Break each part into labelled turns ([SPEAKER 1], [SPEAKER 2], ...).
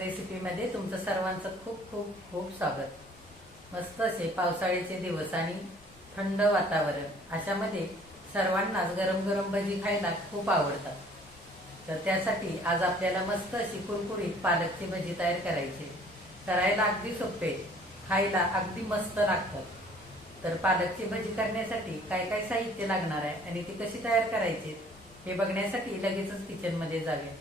[SPEAKER 1] रेसिपीमध्ये तुमचं सर्वांचं खूप खूप खूप स्वागत. मस्त असे पावसाळ्याचे दिवस आणि थंड वातावरण अशामध्ये सर्वांनाच गरम गरम भजी खायला खूप आवडतात. तर त्यासाठी आज आपल्याला मस्त अशी कुरकुरीत पालकची भजी तयार करायची. करायला अगदी सोपे खायला अगदी मस्त लागतात. तर पालकची भजी करण्यासाठी काय काय साहित्य लागणार आहे आणि ती कशी तयार करायची हे बघण्यासाठी लगेचच किचनमध्ये जाऊया.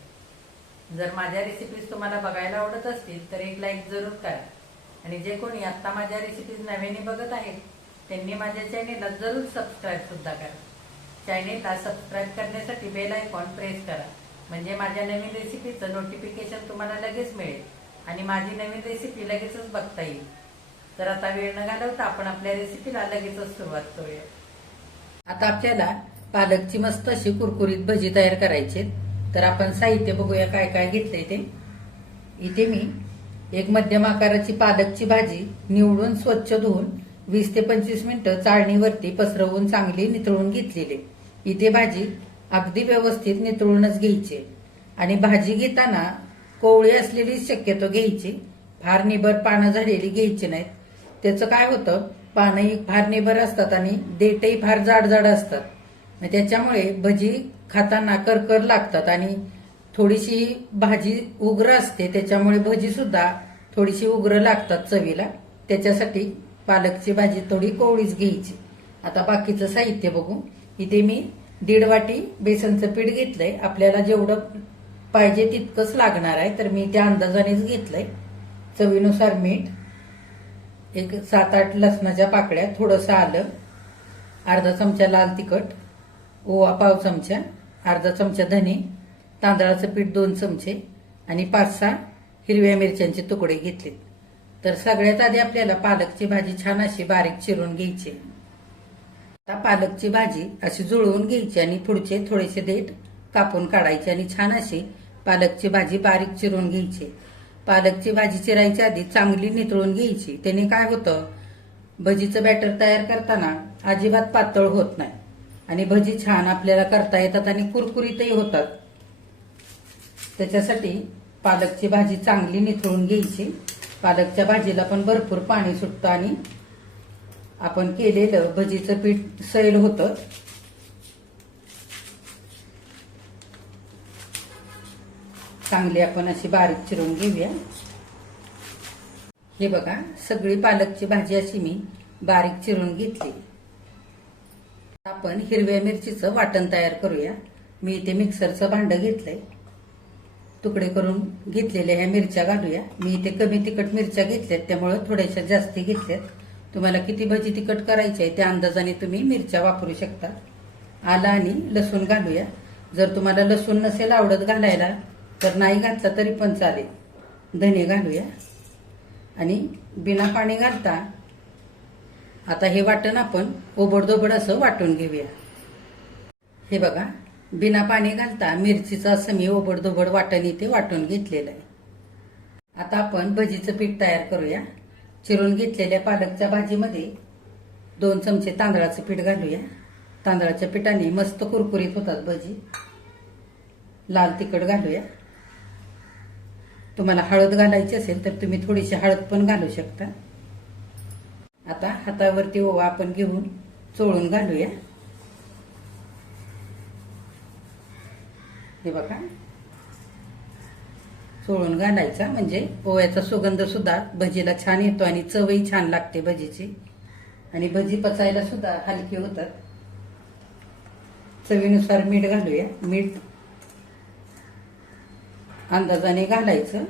[SPEAKER 1] जर माझ्या रेसिपीज तुम्हाला बघायला आवडत असतील तर एक लाईक जरूर करा. आणि जे कोणी आत्ता माझ्या रेसिपीज नव्याने बघत आहेत त्यांनी माझ्या चॅनेलला जरूर सबस्क्राईब सुद्धा करा. चॅनेलला सबस्क्राईब करण्यासाठी बेल आयकॉन प्रेस करा. म्हणजे माझ्या नवीन रेसिपीचं नोटिफिकेशन तुम्हाला लगेच मिळेल आणि माझी नवीन रेसिपी लगेचच बघता येईल. तर आता वेळ न घालवता आपण आपल्या रेसिपीला लगेचच सुरुवात करूया. आता आपल्याला पालकची मस्त अशी कुरकुरीत भजी तयार करायची आहे. तर आपण साहित्य बघूया काय काय घेतलंय ते. इथे मी एक मध्यम आकाराची पालकची भाजी निवडून स्वच्छ धुवून वीस ते पंचवीस मिनिटं चाळणीवरती पसरवून चांगली नितळून घेतलेली. इथे भाजी अगदी व्यवस्थित नितळूनच घ्यायची. आणि भाजी घेताना कोवळी असलेली शक्यतो घ्यायची. फार निबर पानं झालेली घ्यायची नाहीत. त्याचं काय होतं? पानंही फार निबर असतात आणि देठही फार जाड जाड असतात. मग त्याच्यामुळे भजी खाताना करकर लागतात आणि थोडीशी भाजी उग्र असते त्याच्यामुळे भजी सुद्धा थोडीशी उग्र लागतात चवीला. त्याच्यासाठी पालकची भाजी थोडी कोवळीच घ्यायची. आता बाकीचं साहित्य बघू. इथे मी दीड वाटी बेसनचं पीठ घेतलंय. आपल्याला जेवढं पाहिजे तितकंच लागणार आहे तर मी त्या अंदाजानेच घेतलंय. चवीनुसार मीठ एक सात आठ लसणाच्या पाकळ्या थोडंसं आलं अर्धा चमचा लाल तिखट ओवा पाव चमचा अर्धा चमचा धने तांदळाचं पीठ दोन चमचे आणि पाच सहा हिरव्या मिरच्यांचे तुकडे घेतले तर सगळ्यात आधी आपल्याला पालकची भाजी छान अशी बारीक चिरून घ्यायची. आता पालकची भाजी अशी जुळवून घ्यायची आणि पुढचे थोडेसे देठ कापून काढायचे आणि छान अशी पालकची भाजी बारीक चिरून घ्यायची. पालकची भाजी चिरायच्या आधी चांगली नितळून घ्यायची. त्याने काय होतं? भजीचं बॅटर तयार करताना अजिबात पातळ होत नाही. आणि भजी छान आपल्याला करता येतात आणि कुरकुरीतही होतात. त्याच्यासाठी पालकची भाजी चांगली निथळून घ्यायची. पालकच्या भाजीला पण भरपूर पाणी सुटतं आणि आपण केलेलं भजीचं पीठ सैल होतं. चांगली आपण अशी बारीक चिरून घेऊया. हे बघा सगळी पालकची भाजी अशी मी बारीक चिरून घेतली. आपण हिरव्या मिरचीचं वाटण तयार करूया. मी इथे मिक्सरचं भांडं घेतलंय. तुकडे करून घेतलेल्या ह्या मिरच्या घालूया. मी इथे कमी तिखट मिरच्या घेतल्यात त्यामुळं थोड्याशा जास्ती घेतल्यात. तुम्हाला किती भजी तिखट करायची आहे त्या अंदाजाने तुम्ही मिरच्या वापरू शकता. आला आणि लसूण घालूया. जर तुम्हाला लसूण नसेल आवडत घालायला तर नाही घातला तरी पण चालेल. धने घालूया. आणि बिना पाणी घालता आता हे वाटण आपण ओबडधोबड असं वाटून घेऊया. हे बघा बिना पाणी घालता मिरचीचं असं मी ओबडधोबड वाटण इथे वाटून घेतलेलं आहे. आता आपण भजीचं पीठ तयार करूया. चिरून घेतलेल्या पालकच्या भाजीमध्ये दोन चमचे तांदळाचं पीठ घालूया. तांदळाच्या पिठाने मस्त कुरकुरीत होतात भजी. लाल तिखट घालूया. तुम्हाला हळद घालायची असेल तर तुम्ही थोडीशी हळद पण घालू शकता. आता हातावरती ओवा आपण घेऊन चोळून घालूया. हे बघा. चोळून घालायचा म्हणजे ओव्याचा सुगंध सुद्धा भजीला छान येतो आणि चवही छान लागते भजीची. आणि भजी पचायला सुद्धा हलकी होतात. चवीनुसार मीठ घालूया. मीठ अंदाजाने घालायचं.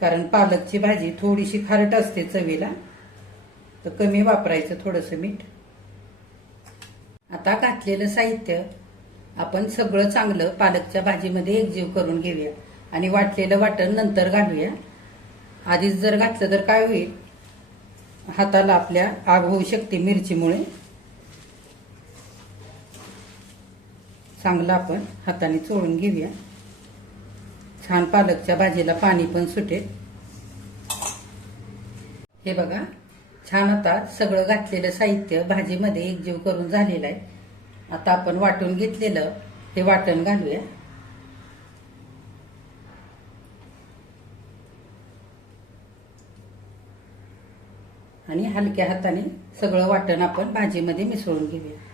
[SPEAKER 1] कारण पालकची भाजी थोडीशी खारट असते चवीला. तर कमी वापरायचं थोडंसं मीठ. आता घातलेलं साहित्य आपण सगळं चांगलं पालकच्या भाजीमध्ये एकजीव करून घेऊया. आणि वाटलेलं वाटण नंतर घालूया. आधीच जर घातलं तर काय होईल? हाताला आपल्या आग होऊ शकते मिरचीमुळे. चांगलं आपण हाताने चोळून घेऊया. छान पालकच्या भाजीला पाणी पण सुटेल. हे बघा. छान आता सगळं घातलेलं साहित्य भाजीमध्ये एकजीव करून झालेलं आहे. आता आपण वाटून घेतलेलं ते वाटण घालूया. आणि हलक्या हाताने सगळं वाटण आपण भाजीमध्ये मिसळून घेऊया.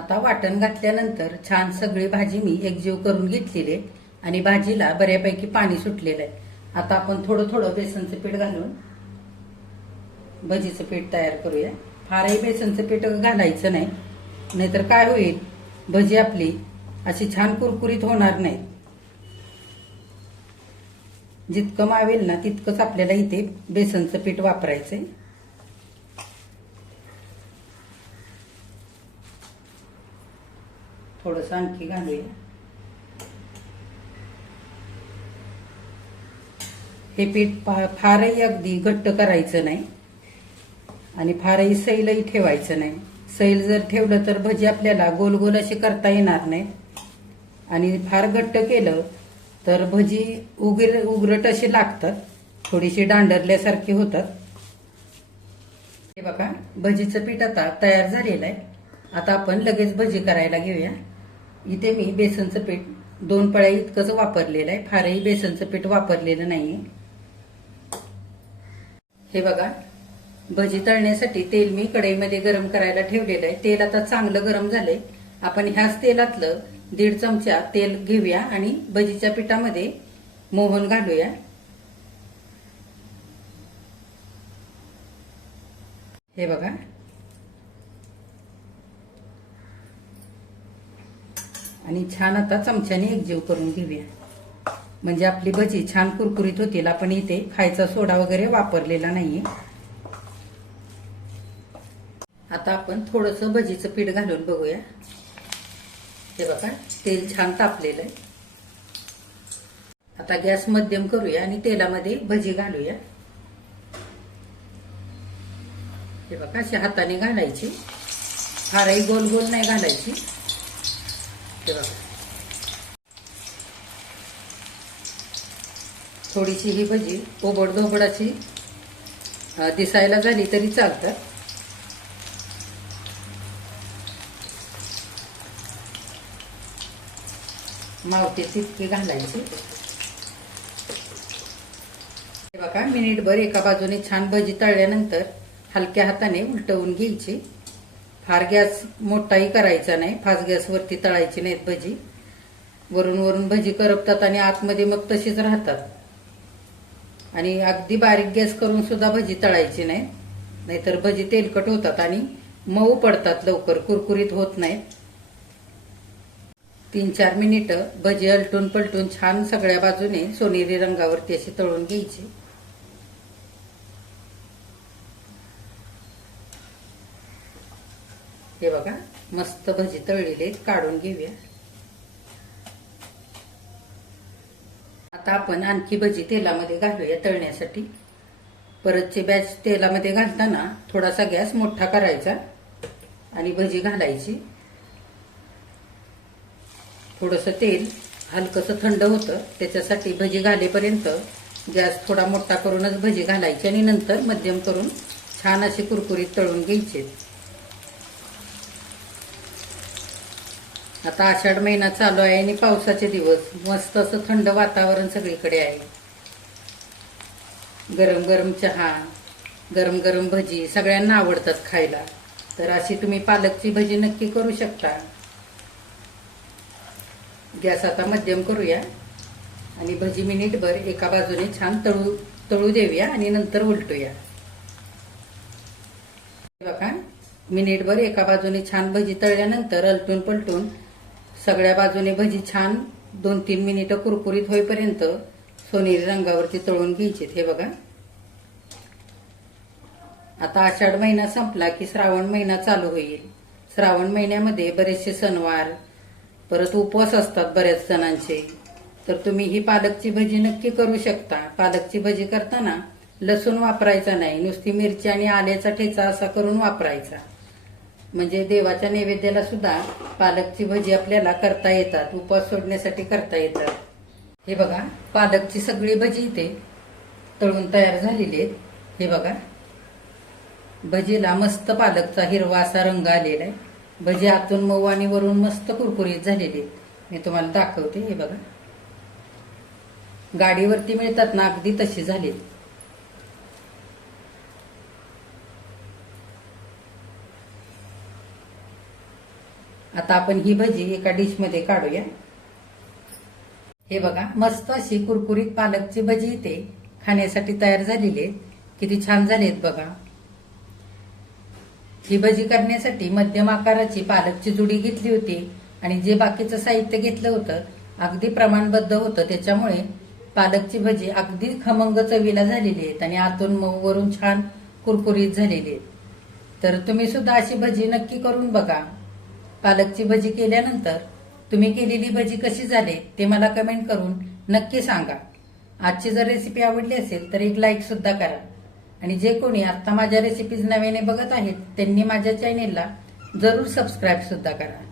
[SPEAKER 1] आता वाटण घातल्यानंतर छान सगळी भाजी मी एकजीव करून घेतलेली आहे आणि भाजीला बऱ्यापैकी पाणी सुटलेलं आहे. आता आपण थोडं थोडं बेसनचं पीठ घालून भजीचं पीठ तयार करूया. फारही बेसनचं पीठ घालायचं नाही. नाहीतर काय होईल? भजी आपली अशी छान कुरकुरीत होणार नाही. जितकं मावेल ना तितकंच आपल्याला इथे बेसनचं पीठ वापरायचं आहे थोडस आणखी घालूया. हे पीठ फारही अगदी घट्ट करायचं नाही. आणि फारही सैलही ठेवायचं नाही. सैल जर ठेवलं तर भजी आपल्याला गोल गोल अशी करता येणार नाही. आणि फार घट्ट केलं तर भजी उग्र उग्रट अशी लागतात. थोडीशी दांडरल्यासारखी होतात. हे बघा भजीचं पीठ आता तयार झालेलं आहे. आता आपण लगेच भजी करायला घेऊया. इथे मी बेसनचं पीठ दोन पळ्या इतकंच वापरलेलं आहे. फारही बेसनचं पीठ वापरलेलं नाही हे बघा भजी तळण्यासाठी तेल मी कढईमध्ये गरम करायला ठेवलेलं आहे. तेल आता चांगलं गरम झालंय. आपण ह्याच तेलातलं दीड चमचा तेल घेऊया आणि भजीच्या पिठामध्ये मोहन घालूया. हे बघा आणि छान आता चमच्याने एकजीव करून घेऊया. म्हणजे आपली भजी छान कुरकुरीत होतील आपण इथे खायचा सोडा वगैरे वापरलेला नाहीये. आता आपण थोडस भजीचं पीठ घालून बघूया. हे बघा तेल छान तापलेलं आहे. आता गॅस मध्यम करूया आणि तेलामध्ये भजी घालूया. हे बघा अशी हाताने घालायची. फारही गोल गोल नाही घालायची. बघा थोडीशी ही भजी ओबड धोबडाची दिसायला झाली तरी चालतात मावते तितकी घालायची. बघा मिनिटभर एका बाजूने छान भजी तळल्यानंतर हलक्या हाताने उलटवून घ्यायची. फार गॅस मोठाही करायचा नाही फास्ट गॅसवरती तळायची नाहीत भजी. वरून वरून भजी करपतात आणि आतमध्ये मग तशीच राहतात. आणि अगदी बारीक गॅस करून सुद्धा भजी तळायची नाही. नाहीतर भजी तेलकट होतात आणि मऊ पडतात लवकर कुरकुरीत होत नाहीत तीन चार मिनिटं भजी अलटून पलटून छान सगळ्या बाजूने सोनेरी रंगावरती अशी तळून घ्यायची. हे बघा मस्त भजी तळलेले काढून घेऊया. आता आपण आणखी भजी तेलामध्ये घालूया तळण्यासाठी. परतचे बॅच तेलामध्ये घालताना थोडासा गॅस मोठा करायचा आणि भजी घालायची. थोडंसं तेल हलकंसं थंड होतं त्याच्यासाठी भजी घालेपर्यंत गॅस थोडा मोठा करूनच भजी घालायची आणि नंतर मध्यम करून छान असे कुरकुरीत तळून घ्यायचे. आता आषाढ महिना चालू आहे आणि पावसाचे दिवस. मस्त असं थंड वातावरण सगळीकडे आहे. गरम गरम चहा गरम गरम भजी सगळ्यांना आवडतात खायला. तर अशी तुम्ही पालकची भजी नक्की करू शकता. गॅस आता मध्यम करूया. आणि भजी मिनिटभर एका बाजूने छान तळू तळू देऊया आणि नंतर उलटूया. बघा मिनिटभर एका बाजूने छान भजी तळल्यानंतर अलटून पलटून सगळ्या बाजूने भजी छान दोन तीन मिनिटं कुरकुरीत होईपर्यंत सोनेरी रंगावरती तळून घ्यायचे हे बघा. आता आषाढ महिना संपला की श्रावण महिना चालू होईल. श्रावण महिन्यामध्ये बरेचसे सणवार परत उपवास असतात बऱ्याच जणांचे. तर तुम्ही ही पालकची भजी नक्की करू शकता. पालकची भजी करताना लसूण वापरायचा नाही. नुसती मिरची आणि आल्याचा ठेचा असा करून वापरायचा. म्हणजे देवाच्या नैवेद्याला सुद्धा पालकची भजी आपल्याला करता येतात उपवास सोडण्यासाठी करता येतात. हे बघा पालकची सगळी भजी इथे तळून तयार झालेली आहेत. हे बघा भजीला मस्त पालकचा हिरवा असा रंग आलेला आहे. भजी आतून मऊ आणि वरून मस्त कुरकुरीत झालेली आहेत. मी तुम्हाला दाखवते हे बघा. गाडीवरती मिळतात ना अगदी तशी झाली आता आपण ही भजी एका डिशमध्ये काढूया. हे बघा मस्त अशी कुरकुरीत पालकची भजी इथे खाण्यासाठी तयार झालेली आहेत किती छान झालेत बघा. ही भजी करण्यासाठी मध्यम आकाराची पालकची जुडी घेतली होती आणि जे बाकीचं साहित्य घेतलं होतं अगदी प्रमाणबद्ध होतं. त्याच्यामुळे पालकची भजी अगदी खमंग चवीला झालेली आहेत आणि आतून मऊ वरून छान कुरकुरीत झालेली आहेत. तर तुम्ही सुद्धा अशी भजी नक्की करून बघा. पालकची भजी केल्यानंतर तुम्ही केलेली भजी कशी झाली ते मला कमेंट करून नक्की सांगा. आजची जर रेसिपी आवडली असेल तर एक लाईक सुद्धा करा. आणि जे कोणी आता माझ्या रेसिपीज नव्याने बघत आहेत त्यांनी माझ्या चॅनेलला जरूर सबस्क्राईब सुद्धा करा.